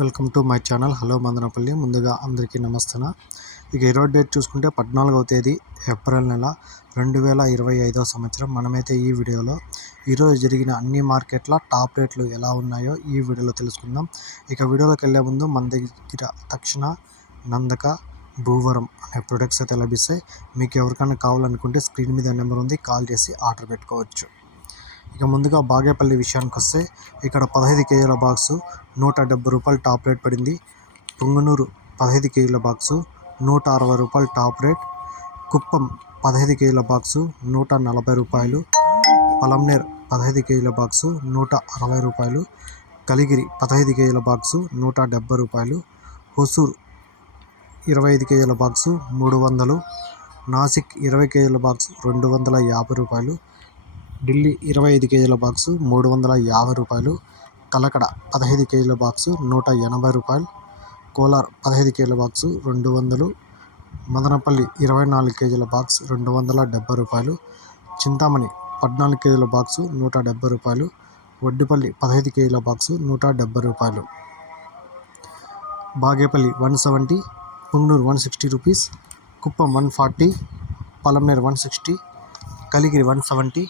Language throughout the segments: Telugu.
Welcome to my channel. Hello Madanapalle. ముందుగా అందరికీ నమస్తన. ఇక ఈరోజు డేట్ చూసుకుంటే పద్నాలుగవ తేదీ ఏప్రిల్ నెల రెండు వేల ఇరవై ఐదవ సంవత్సరం. మనమైతే ఈ వీడియోలో ఈరోజు జరిగిన అన్ని మార్కెట్ల టాప్ రేట్లు ఎలా ఉన్నాయో ఈ వీడియోలో తెలుసుకుందాం. ఇక వీడియోలోకి వెళ్ళే ముందు మన దగ్గర తక్షణ నందక భూవరం అనే ప్రొడక్ట్స్ అయితే లభిస్తాయి. మీకు ఎవరికైనా కావాలనుకుంటే స్క్రీన్ మీద నెంబర్ ఉంది కాల్ చేసి ఆర్డర్ పెట్టుకోవచ్చు. ఇక ముందుగా బాగేపల్లి విషయానికి వస్తే ఇక్కడ పదహైదు కేజీల బాక్సు నూట డెబ్బై రూపాయలు టాప్ రేట్ పడింది. పుంగనూరు పదహైదు కేజీల బాక్సు నూట అరవై రూపాయలు టాప్ రేట్. కుప్పం పదహైదు కేజీల బాక్సు నూట నలభై రూపాయలు. పలంనేర్ పదహైదు కేజీల బాక్సు నూట అరవై రూపాయలు. కలిగిరి పదహైదు కేజీల బాక్సు నూట డెబ్బై రూపాయలు. హొసూర్ ఇరవై ఐదు కేజీల బాక్సు మూడు వందలు. నాసిక్ ఇరవై కేజీల బాక్స్ రెండు వందల యాభై రూపాయలు. ఢిల్లీ ఇరవై ఐదు కేజీల బాక్సు మూడు వందల యాభై రూపాయలు కలకడ పదహైదు కేజీల బాక్సు నూట ఎనభై రూపాయలు కోలార్ పదహైదు కేజీల బాక్సు రెండు వందలు మదనపల్లి ఇరవై నాలుగు కేజీల బాక్స్ రెండు వందల డెబ్బై రూపాయలు చింతామణి పద్నాలుగు కేజీల బాక్సు నూట డెబ్బై రూపాయలు వడ్డిపల్లి పదహైదు కేజీల బాక్సు నూట డెబ్బై రూపాయలు. Bagepalli one seventy Punganur one sixty rupees Kuppam one forty Palamaner one sixty Kaligiri one seventy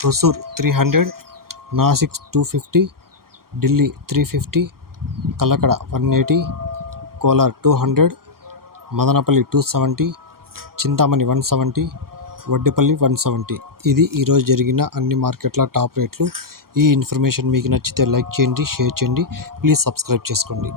Hosur three hundred Nashik two fifty Delhi three fifty Kalakada one eighty Kolar two hundred Madanapalle two seventy Chintamani one seventy Vaddipalli one seventy ఇది ఈరోజు జరిగిన అన్ని మార్కెట్ల టాప్ రేట్లు. ఈ ఇన్ఫర్మేషన్ మీకు నచ్చితే లైక్ చేయండి షేర్ చేయండి. ప్లీజ్ సబ్స్క్రైబ్ చేసుకోండి.